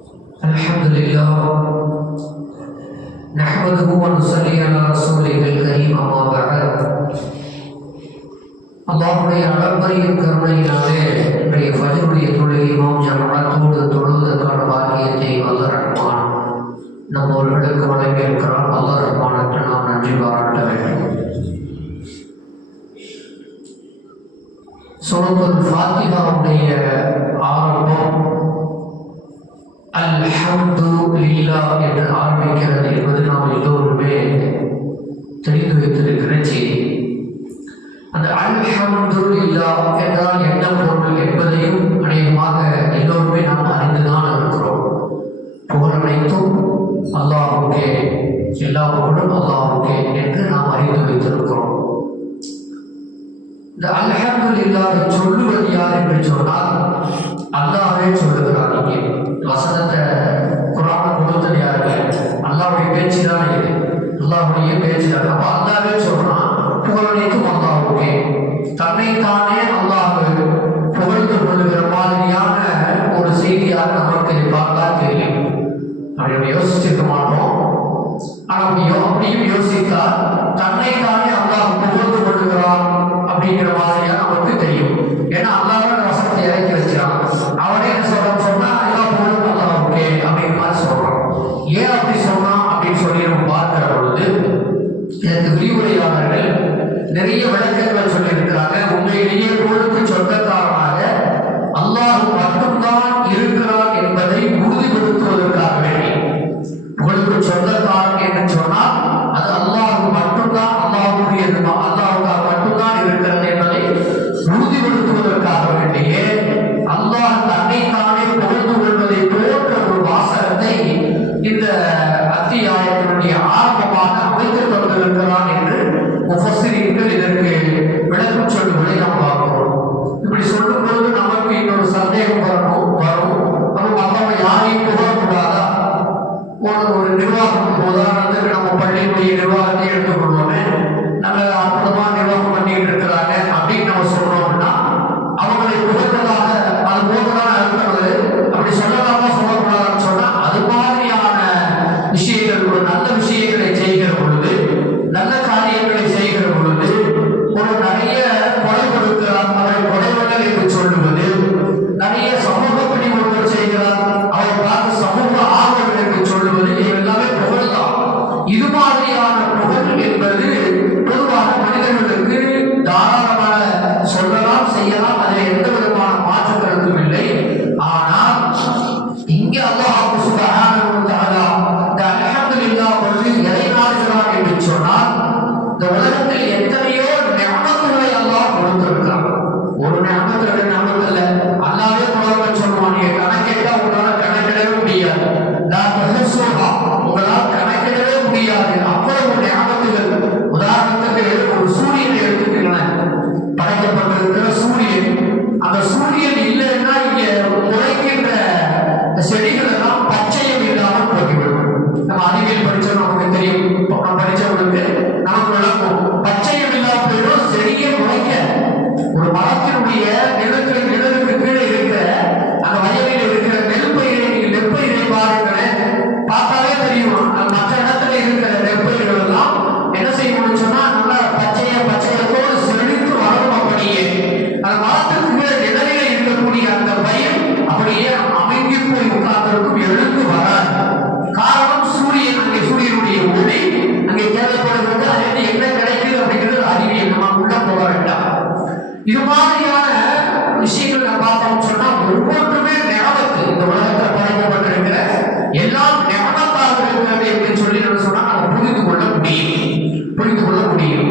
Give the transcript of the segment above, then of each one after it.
الحمد لله نحمده ونصلي على رسوله الكريم أما بعد அல்லாஹ்வுடைய அளப்பரிய கருணையினாலே இன்றைய ஃபஜ்ருடைய தொழுகை இமாம் ஜமாஅத்தோடு தொழுவதற்கான பாக்கியத்தை அல்லாஹ் ரஹ்மான் நம்மவர்களுக்கு வழங்கியிருக்கிறான். அல்லாஹ் ரஹ்மானுக்கு நாம் நன்றி பாராட்ட வேண்டும். சூரத்துல் ஃபாத்திஹாவுடைய ஆரம்பம் அல்ஹம்துலில்லாஹ் என்று ஆரம்பிக்கிறது என்பது நாம் எல்லோருமே தெரிந்து வைத்திருக்கிற செய்தி. அந்த அல்ஹம்துலில்லாஹ் என்றால் என்ன பொருள் என்பதையும் அநேகமாக எல்லோருமே நாம் அறிந்துதான் இருக்கிறோம். புகழ் அனைத்தும் அல்லாஹ்வுக்கே, எல்லா புகழும் அல்லாஹ்வுக்கே என்று நாம் அறிந்து வைத்திருக்கிறோம். இந்த அல்ஹம்துலில்லாஹ் சொல்லுவது யார் என்று சொன்னால் அல்லாஹ்வே சொல்லுகிறார். இங்கே வசனத்தை குர்ஆன் கொடுத்தது யாரு? அல்லாஹ்வுடைய பேச்சு தான் இது. அல்லாஹ்வுடைய பேச்சு தான். அப்ப அல்லாஹ்வே சொல்றான், புகழனைத்தும் அல்லாஹ்வுக்கே. தன்னைத்தானே அல்லாஹ் புகழ்ந்து கொள்ளுகிற மாதிரியான ஒரு செய்தியாக நமக்கு பார்த்தா தெரியும். அப்படி யோசிச்சிருக்க மாட்டோம். ஆனால் அப்படியும் யோசித்தால் தன்னைத்தானே அல்லாஹ் புகழ்ந்து கொள்ளுகிறான் அப்படிங்கிற மாதிரியா நமக்கு தெரியும். ஏன்னா அல்லாஹ் வசனத்தை இறக்கி வச்சிடான். அவனே என்ன சொல்றான்னு சொன்னா எல்லா புகழும் அல்லாஹ்வுக்கே அப்படிங்கிற மாதிரி சொல்றான். ஏன் அப்படி சொன்னான் அப்படின்னு சொல்லி நம்ம பார்க்கிற பொழுது எனக்கு விரிவுரையாளர்கள் நிறைய விளக்கங்கள் சொல்லி இருக்கிறாங்க. உண்மையிலேயே புகழுக்கு சொந்தக்காரனாக அல்லாஹ் மட்டும்தான் இருக்கிறான் என்பதை உறுதிப்படுத்துவதற்காக வேண்டி புகழுக்கு சொந்தக்காரன் என்று சொன்னால் அது அல்லாஹ் மட்டும்தான், அல்லாஹ்வுடையது, அல்லாஹ்வுக்காக மட்டும்தான் இருக்கிறது என்பதை உறுதிப்படுத்துவதற்காக வேண்டியே அல்லாஹ் தன்னைத்தானே புகழ்ந்து கொள்வதை போன்ற ஒரு வாசகத்தை இந்த அத்தியாயத்தினுடைய ஆரம்பமாக அமைத்துக் கொண்டிருக்கிறான் என்று முஃபஸ்ஸிரீன்கள் இதற்கு விளக்கம் சொல்லுவதை நாம் பார்க்கிறோம். இப்படி சொல்லும் பொழுது நமக்கு இன்னொரு சந்தேகம் வரும். நம்ம அல்லாஹ் யாரையும் புகழக்கூடாதா? ஒரு நிர்வாகம், உதாரணத்துக்கு நம்ம பள்ளியினுடைய நிர்வாகத்தை எடுத்துக்கொள்வோமே, நம்ம அற்புதமா நிர்வாகம் பண்ணிட்டு இருக்கிறாங்க அப்படின்னு நம்ம சொல்றோம்னா அவங்களை புகழ்ந்ததாக அது போதுதான் இருக்கிறது. அப்படி சொல்லலாமா சொல்லக்கூடாதுன்னு சொன்னா அது மாதிரியான விஷயங்கள், ஒரு நல்ல விஷயங்களை செய்கிற பொழுது, நல்ல காரியங்களை செய்கிற பொழுது, ஒரு நிறைய கொடை கொடுக்கிறார் அவரை கொடைவர்கள் என்று சொல்லுவது, நிறைய சமூக பணி ஒருவர் செய்கிறார் அவரை பார்த்து சமூக ஆர்வங்கள் என்று சொல்லுவது, எல்லாமே புகழ் தான். இது மாதிரியான புகழ் என்பது பொதுவாக மனிதர்களுக்கு தாராளமாக சொல்லலாம், செய்யலாம். அதில் எந்த விதமான மாற்று கருத்தும் இல்லை. ஆனால் இங்கே அல்லாஹ் சுப்ஹானஹு வ தஆலா இந்த அல்ஹம்துலில்லாஹ் பற்றி எதை நாடுகிறான் என்று சொன்னால் இந்த உலகத்தில் எத்தனையோ நிஅமத்துகளை அல்லாஹ் கொடுத்திருக்கிறான். ஒரு நிஅமத்து, ரெண்டு நிஅமத்து இல்ல. அல்லாஹ்வே குர்ஆன்ல சொல்றான், நீங்க கணக்கிட்டா உங்களால கணக்கிடவே முடியாது. லா தஹஸுஹா, உங்களால் கணக்கிடவே முடியாது. அவ்வளவு நிஅமத்துகள். உதாரணத்துக்கு ஒரு சூரியனை எடுத்துக்கிறேன். படைக்கப்பட்டிருக்கிற சூரியன், அந்த சூரியன் இல்லைன்னா இங்க முளைக்கின்ற செடிகள் எல்லாம் பச்சையம் இல்லாமல் போய்விடும். நம்ம அறிவியல் படிச்சோம், நமக்கு தெரியும். நம்ம படிச்சவங்களுக்கு நமக்கு விளக்கும். பச்சையம் இல்லாமல் போயிடும், செடியை முளைக்க. ஒரு மரத்தினுடைய நிழலுக்கு கீழே இருக்கிற அந்த வயலில் இருக்கிற நெற்பயிரை பாருங்களேன், பார்த்தாலே தெரியும். மற்ற இடத்துல இருக்கிற நெற்பயிர்கள் எல்லாம் என்ன செய்யணும்னு சொன்னா நல்லா பச்சையத்தோடு செழித்து வளரும். அப்படியே அந்த மரத்துக்கு கீழே நிழலில் இருக்கக்கூடிய அந்த பயிர் அப்படியே அமைங்கி போய் உட்கார்ந்திருக்கும், எழுந்து வராது. காரணம் சூரியன், அங்கே சூரியனுடைய ஒளி அங்கே தேவைப்படுகிறது. அது என்ன கிடைக்குது அப்படிங்கிறது அறிவியல், நம்ம உள்ள போக வேண்டாம். இது மாதிரியான விஷயங்கள் நம்ம பார்த்தோம்னு சொன்னா ஒவ்வொன்றுமே நியமத்து. இந்த உலகத்தில் படைக்கப்பட்டிருக்கிற எல்லாம் நியமத்தாக இருக்கிறது என்று சொல்லி நம்ம சொன்னா நம்ம புரிந்து கொள்ள முடியும்.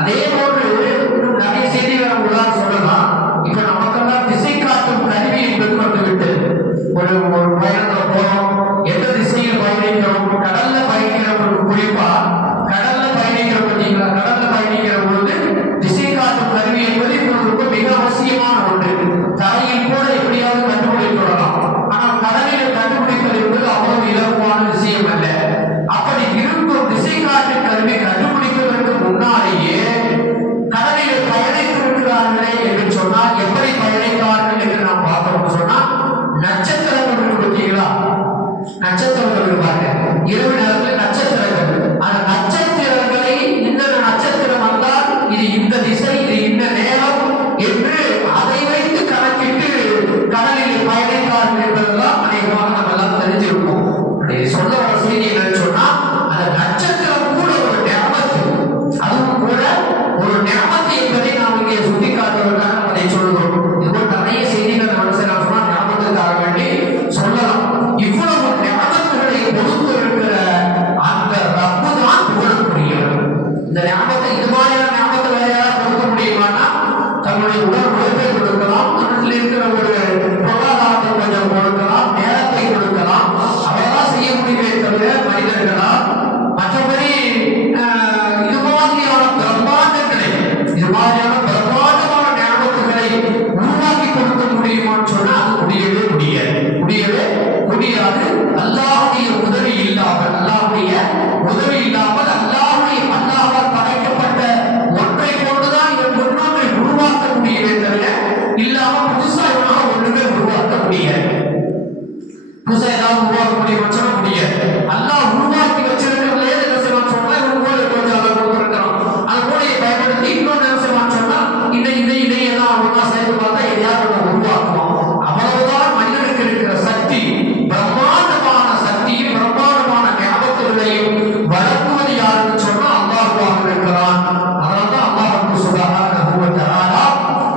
அதே போன்று இன்னும் நிறைய செய்திகளை உங்களால் சொல்லலாம். இப்ப நமக்கெல்லாம் திசை காட்டும் கருவி என்பது வந்துவிட்டு ஒரு பயணத்துல போறோம், எந்த திசையில் பயணிக்கிறோம், கடல்ல பயணிக்கிறவங்களுக்கு குறிப்பா கடல்ல பயணிக்கிற பார்த்தீங்களா, கடல்ல பயணிக்கிற பொழுது திசை காட்டும் கருவி என்பது இப்பொழுது மிக அவசியமான ஒன்று. தரையில் கூட எப்படியாவது கண்டுபிடிக்கலாம். ஆனால் கடலில் கண்டுபிடிப்பது என்பது அவ்வளவு இலகுவான விஷயம் அல்ல. அப்படி இருக்கும் திசை காட்டும் கருவி கண்டுபிடிப்பதற்கு முன்னாலேயே கடலில் பயணித்திருக்கிறார்களே என்று சொன்னால் எப்படி பயணித்தார்கள் என்று நாம் பார்த்தோம் சொன்னால் நட்சத்திரங்கள் புதுசா ஏதாவது உருவாக்க முடியுமா? சொல்ல முடியாது. அல்லாஹ் உருவாக்கி வச்சிருக்கிறதுலே என்ன செய்வான்னு சொன்னா இவங்க மூளை கொஞ்சம் அதை கொடுத்துருக்கிறோம். அந்த மூளையை பயன்படுத்தி இன்னொன்று என்ன செய்வான்னு சொன்னா இதையெல்லாம் ஒன்றா சேர்த்து பார்த்தா எதையாவது ஒன்று உருவாக்குவோம். அவ்வளவுதான் மனிதனுக்கு இருக்கிற சக்தி. பிரம்மாண்டமான சக்தியும் பிரம்மாண்டமான ஞாபகங்களையும் வழங்குவது யாருன்னு சொன்னா அல்லாஹ்வாக இருக்கிறான். அதனால்தான் அல்லாஹ் சுப்ஹானஹு வ தஆலா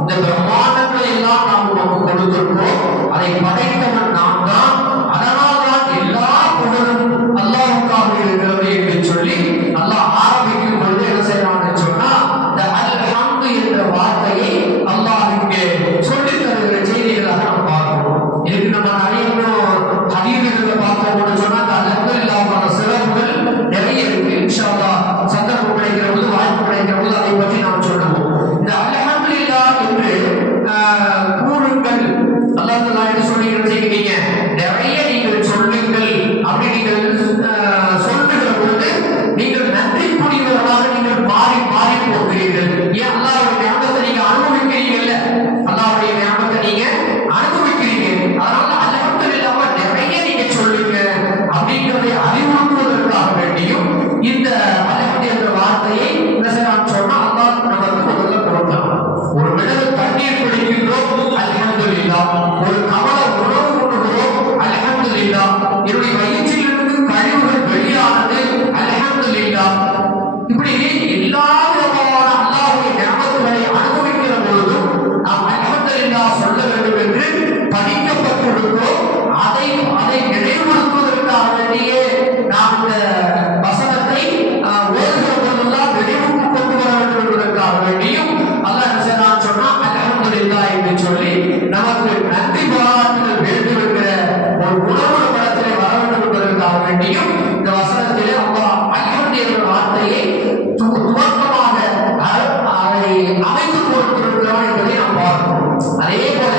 இந்த பிரம்மாண்டங்களை எல்லாம் நாம் நமக்கு கொடுத்திருக்கிறோம். அதை படைத்தவன் நாம் தான். அதனால்தான் எல்லா புகழும் அல்லாஹ்வுக்காக இருக்கிறது என்று சொல்லி அல்லாஹ் ஆரம்பிக்கும் பொழுது என்ன செய்யறான்னு சொன்னா இந்த அல்ஹம்து என்ற வார்த்தையை அல்லாஹ் இங்கே சொல்லித் தருகிற செய்திகளாக நாம் பார்க்கிறோம். இதுக்கு நம்ம நிறைய ஹதீஸ்களை பார்த்தோம்னு சொன்னா அந்த அல்ஹம்துலில்லாஹ்வான சிறப்புகள் நிறைய இருக்கு. இன்ஷா அல்லாஹ் சந்தர்ப்பம் கிடைக்கிற போது வாய்ப்பு கிடைக்கிற போது அதை பற்றி நாம் சொல்லுவோம். இந்த அல்ஹம்துலில்லாஹ் என்று கூறுங்கள் அல்லாஹ் தஆலா என்ன சொல்லிக்கிறீங்க, நிறைய நீங்கள் சொல்லுங்கள். அப்படி நீங்கள் சொல்லுகிற பொழுது நீங்கள் நன்றிக்குரியவர்களாக நீங்கள் மாறி மாறி போகிறீர்கள். ஏன் அல்லாஹ்வுடைய ஞாபகத்தை நீங்க அனுபவிக்கிறீங்கல்ல, அல்லாஹ்வுடைய ஞாபகத்தை நீங்க அனுபவிக்கிறீங்க. அதனால அல்ஹம்துலில்லாஹ் நிறைய நீங்க சொல்லுங்க அப்படிங்கிறதை அறிவுறுத்துவதற்காக வேண்டியும் இந்த அல்ஹம்து என்ற வார்த்தையை என்ன செய்யறான்னு சொன்னா அல்லாஹ் நமக்கு முதல்ல கொடுக்கலாம். ஒரு மிடல் தண்ணீர் குடிக்கின்றோம் அல்ஹம்துலில்லாஹ், ஒரு கவல உணவு கொண்டுகிறோம் அல்ஹம்துலில்லாஹ், என்னுடைய வயிற்றிலிருந்து கழிவுகள் வெளியானது அல்ஹம்துலில்லாஹ். இப்படி எல்லா விதமான அல்லாஹ்வுடைய ஞாபகங்களை அனுபவிக்கிற பொழுதும் நாம் அல்ஹம்துலில்லாஹ் சொல்ல வேண்டும் என்று படிக்கப்பட்டிருக்கிறோம். அதை நினைவுபடுத்துவதற்காக வேண்டியே நாம் இந்த வசனத்தை ஓதுகிற போதெல்லாம் நினைவுக்கு கொண்டு வர வேண்டும் என்பதற்காக வேண்டியும் அல்லாஹ் என்ன செய்யறான்னு சொன்னா அல்ஹம்துலில்லாஹ் என்று சொல்லி நமக்கு நன்றி பாராட்டுதல் வேண்டும் என்கிற ஒரு உணர்வு படத்திலே வர வேண்டும் என்பதற்காக வேண்டியும் இந்த வசனத்திலே அல்லாஹ் அல்ஹம்து என்ற வார்த்தையை துவக்கமாக அதை அமைத்து கொடுத்திருக்கிறான் என்பதை நாம் பார்க்கிறோம். அதே போல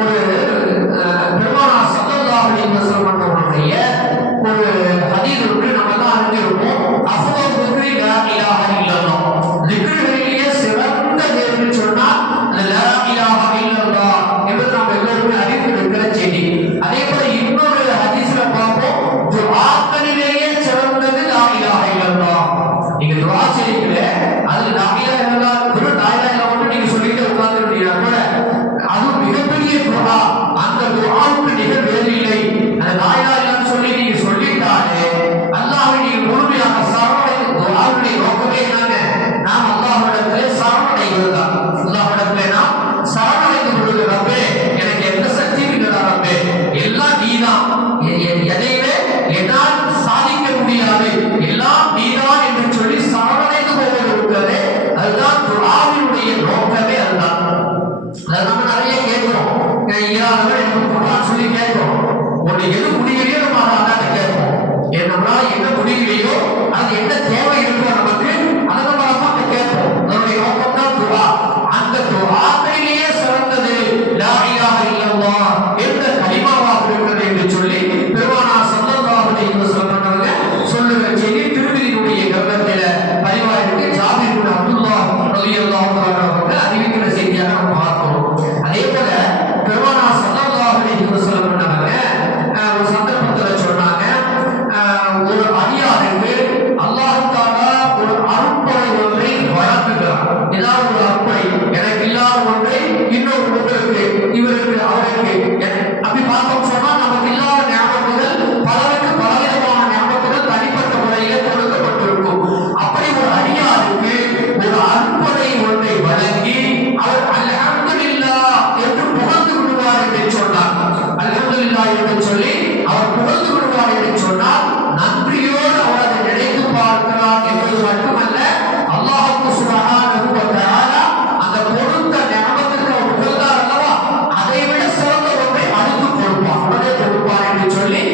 ஒரு பெருமானார் ஸல்லல்லாஹு அலைஹி வஸல்லம் அவர்களுடைய ஒரு ஹதீஸ் ஒன்று நம்ம எல்லாம் அறிந்திருப்போம். அஃதல் திக்ரி லா இலாஹ இல்லல்லாஹ், திக்ரிகளிலேயே சிறந்த திக்ர் சொன்னா லா இலாஹ இல்லல்லாஹ் என்பது நாம் எல்லோருமே அறிந்திருக்கிற செய்தி. அதே போல இன்னொரு ஹதீஸ்ல பார்ப்போம், துஆக்களிலேயே சிறந்தது லா இலாஹ இல்லல்லாஹ். நீங்க துஆ செய்றீங்களே அது லா இலாஹ இல்லல்லாஹ் வெறும் லா இலாஹ இல்லல்லாஹ் நீங்க சொல்லிட்டு உட்கார்ந்துட்டீங்கன்னா கூட அது மிகப்பெரிய துஆ. அந்த துஆவுக்கு நிகர் வேறு இல்லை. அந்த லா இலாஹ இல்லல்லாஹ் சொல்லி நீங்க சொல்லிட்டாலே அல்லாஹ்வை நீங்க முழுமையாக சரணடைந்து துஆவுடைய நோக்கமே என்னங்க, நாம் அல்லாஹ்விடத்திலே சரணடைவதுதான். அல்லாஹ்விடத்திலே நாம் சரணடைந்து கொள்கிற ரப்பே எனக்கு எந்த சக்தியும் இல்லடா ரப்பே, எல்லாம் நீதான், எதையுமே என்னால் சாதிக்க முடியாது, எல்லாம் நீதான் என்று சொல்லி சரணடைந்து போவது அதுதான் துஆவினுடைய நோக்கமே. அதுதான் அதை நம்ம நிறைய கேட்கிறோம். இயலாதவர்கள் எனக்கு குர்ஆன் சொல்லி கேட்கிறோம். ஒன்று எது முடியலையோ நம்ம அதை கேட்போம். நம்மளால என்ன முடியலையோ அது என்ன தேவை இருக்கோ நமக்கு அதை நம்ம அம்மாட்ட கேட்போம். அதனுடைய நோக்கம் தான் துஆ. அந்த துஆக்களிலேயே சிறந்தது லா இலாஹ இல்லல்லாஹ் என்ற கலிமாவாக இருக்கிறது என்று சொல்லி பெருமானார் ஸல்லல்லாஹு அலைஹி வஸல்லம் அவர்கள் சொல்லுகிற செய்தி திருமதியினுடைய கிரந்தத்தில் பதிவாயிருக்கு. ஜாபிர் இப்னு அப்துல்லாஹ் ரலியல்லாஹு அன்ஹு அவர்கள் அறிவிக்கிற செய்தியாக நாம் பார்க்கிறோம். அதே போல பெருமானார் ஸல்லல்லாஹு அலைஹி வஸல்லம் அவர்கள் ஒரு சந்தர்ப்பத்தில் சொன்னாங்க, ஒரு அடியாருக்கு அல்லாஹ் தஆலா ஒரு அருட்படை ஒன்றை வழங்குகிறார். ஏதாவது ஒரு அருட்படை, எனக்கு இல்லாத ஒன்றை இன்னொரு ஒருவருக்கு, இவருக்கு, அவருக்கு, அப்படி பார்த்தோம் சொன்னா நமக்கு இல்லாத ஞாபகங்கள் பலருக்கு பலவிதமான ஞாபகங்கள் தனிப்பட்ட முறையிலே கொடுக்கப்பட்டிருக்கும். அப்படி ஒரு அடியாருக்கு ஒரு அருட்படை ஒன்றை வழங்கி அவர் அல்ஹம்துலில்லாஹ் என்று புகழ்ந்து விடுவார் என்று சொன்னார். அல்ஹம்துலில்லாஹ் என்று சொல்லி அவர் புகழ்ந்து விடுவார் என்று சொன்னால் நன்றியோடு அவர் அதை நினைத்து பார்க்கிறார் என்பது மட்டுமல்ல, அல்லாஹ் சுப்ஹானஹு வ தஆலா அந்த பொருந்த ஞாபகத்துக்கு அவர் புகழ்ந்தார் அல்லவா, அதை விட சிறந்த ஒன்றை அடுத்து கொடுப்பார், உடனே கொடுப்பார் என்று சொல்லி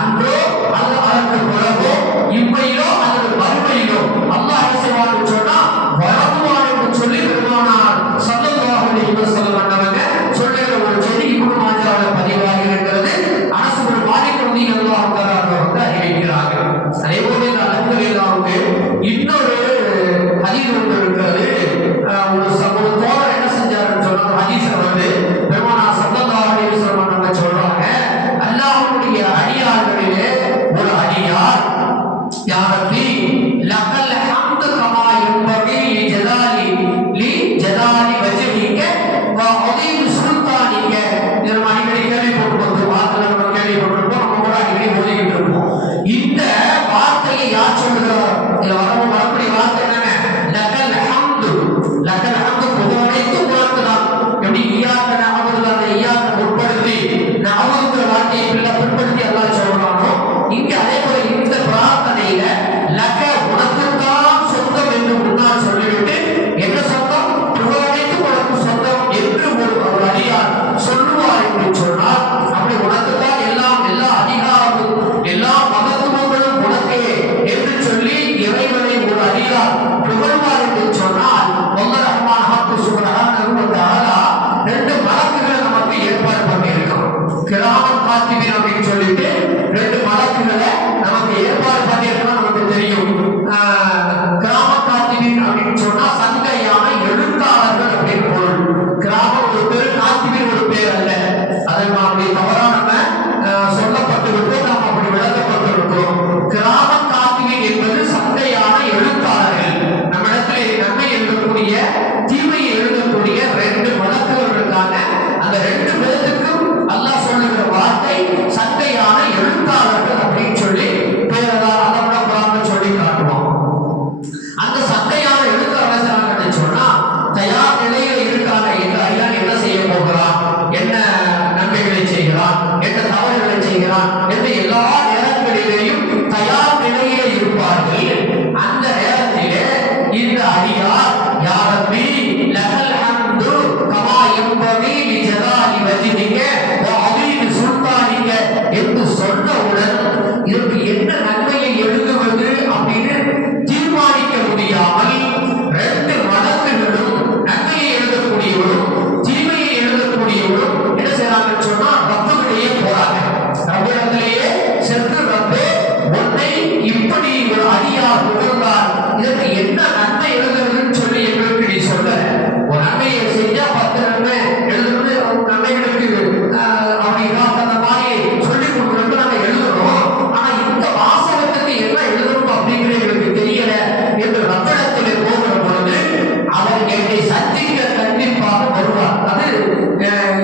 அன்றோ அல்லது அதற்கு பிறகோ இம்மையிலோ அல்லது மறுமையிலோ அல்லாஹ் செய்வார் என்று சொன்னா வழங்குவார் என்று சொல்லி பெருமானார் ஸல்லல்லாஹு அலைஹி வஸல்லம் அவர்கள் சொல்லுகிற ஒரு செய்தி இப்னு மாஜாவில் பதிவாகி இருக்கிறது. அனஸ் இப்னு மாலிக் ரலியல்லாஹு காத்திபின் அப்படின்னு சொல்லிட்டு ரெண்டு மலக்குகளை நமக்கு ஏற்பாடு பண்ணியிருக்கோம். நமக்கு தெரியும். கிராம காத்திபின் அப்படின்னு சொன்னா சந்தையான எழுத்தாளர்கள் அப்படின்னு பொருள். கிராமம் ஒரு பேர், காத்திபின் ஒரு பேர் அல்ல. அதை அப்படி தவறா நம்ம சொல்லப்பட்டு விட்டோம், நாம் அப்படி விளக்கப்பட்டிருக்கிறோம். கிராம காத்திபின் என்பது சந்தையான எழுத்தாளர்கள். நம்ம இடத்துல நன்மை எழுதக்கூடிய தீமையை எழுதக்கூடிய ரெண்டு வழக்குகள் இருக்காங்க. அந்த ரெண்டு பேருக்கும் அல்லாஹ் சொல்லுகிற வார்த்தை சந்தையான எழுத்தாளர்கள் அப்படின்னு சொல்லி பேரதான் அல்லா சொல்லி காட்டுவோம். அந்த சந்தையான எழுத்தாளர்கள் சொன்னா தயார் நிலையில இருக்காங்க. எங்க ஐயா என்ன செய்ய போகிறான், என்ன நன்மைகளை செய்கிறான், என்ன தவறுகளை செய்கிறான் என்று எல்லா நேரங்களிலேயும் தயார் நிலையிலே இருப்பார்கள். அந்த நேரத்திலே இந்த அடியார் யாரபி லகல் ஹம்து கமா யம்பகி லிஜலாலி வஜ்ஹிக வ அலீமி சுல்தானிக என்று சொன்னவுடன் இதற்கு என்ன நன்மையை எழுதுவது அப்படின்னு தீர்மானிக்க முடியாமல் ரெண்டு மடங்குகளும் நன்மையை எழுதக்கூடியவரும் தீமையை எழுதக்கூடியவரும் என்ன செய்யறாங்கன்னு சொன்னா ரப்பிலேயே போறாங்க. ரப்பிடத்திலேயே சென்று ரப்பே உன்னை இப்படி ஒரு அடியார் புகழ்ந்தார், இதற்கு என்ன நன்மை எழுதுறதுன்னு சொல்லி எங்களுக்கு நீ சொல்ல. ஒரு நன்மையை செஞ்சா 10 நன்மை எழுதுறது நன்மைகளுக்கு அப்படின்னா அந்த மாதிரி சொல்லி கொடுக்குறது நாங்க எழுதுறோம். ஆனா இந்த வாசகத்துக்கு என்ன எழுதணும் அப்படிங்கிறது எங்களுக்கு தெரியல என்று ரப்பிடத்திலே போகிற பொழுது அவர் என்னை சந்திக்க கண்டிப்பாக வருவார். அது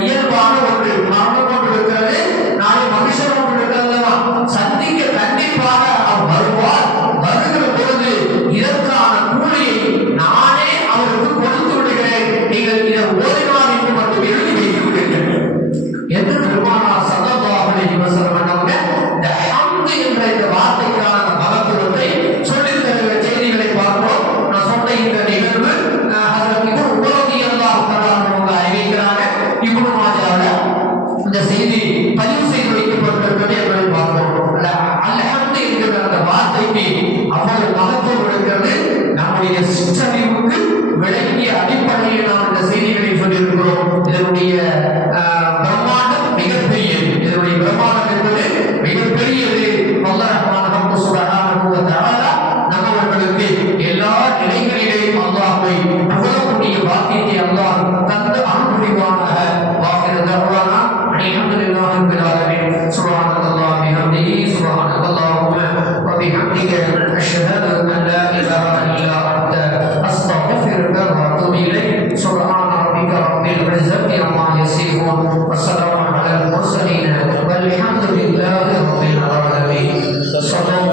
இயல்பான ஒன்று. மரணம் ஒன்று இருக்கிறது, நாளை மனுஷன் ஒன்று இருக்கிறதா, சந்திக்க கண்டிப்பாக அவர் வருவார். வருகிற பொழுது இதற்கான கூலியை நானே அவருக்கு கொடுத்து விடுகிறேன், நீங்கள் இதை ஓதினார் என்று மட்டும் எழுதி வைத்து விடுங்கள் என்று பெருமானார் ஸல்லல்லாஹு அலைஹி வஸல்லம் அவங்க இந்த ஹம்து என்ற இந்த வார்த்தைக்கான மகத்துவத்தை சொல்லித் தருகிற செய்திகளை பார்ப்போம். நான் சொன்ன இந்த நிகழ்வு ஹஜ்ரத் இப்னு உமர் ரலியல்லாஹு தஆலா அவங்க அறிவிக்கிறாங்க. இப்னு மாஜால இந்த செய்தி பதிவு செய்து வைக்கப்பட்டிருக்கிறது என்பதை பார்ப்போம். அல்ஹம்து என்கிற அந்த வார்த்தைக்கு அவ்வளவு மகத்துவம் இருக்கிறது. நம்முடைய சிற்றறிவுக்கு விளங்கிய அடிப்படையில் நாம் இந்த செய்திகளை சொல்லியிருக்கிறோம். இதனுடைய பிரம்மாண்டம் மிகப்பெரியது. இதனுடைய பிரம்மாண்டம் என்பது மிகப்பெரியது. அல்லாஹ் ரஹ்மான் சுப்ஹானஹு வ தஆலா நம்மவர்களுக்கு எல்லா நிலைகளிலேயும் அல்லாஹ்வை புகழக்கூடிய பாக்கியத்தை அல்லாஹ் தந்து அருள் புரிவானாக. வாஹிரு தஅவானா அல்ஹம்துலில்லாஹி ரப்பில் ஆலமீன். சுப்ஹானல்லாஹி வ பிஹம்திஹி சுப்ஹானல்லாஹு வ பிஹம்திஹி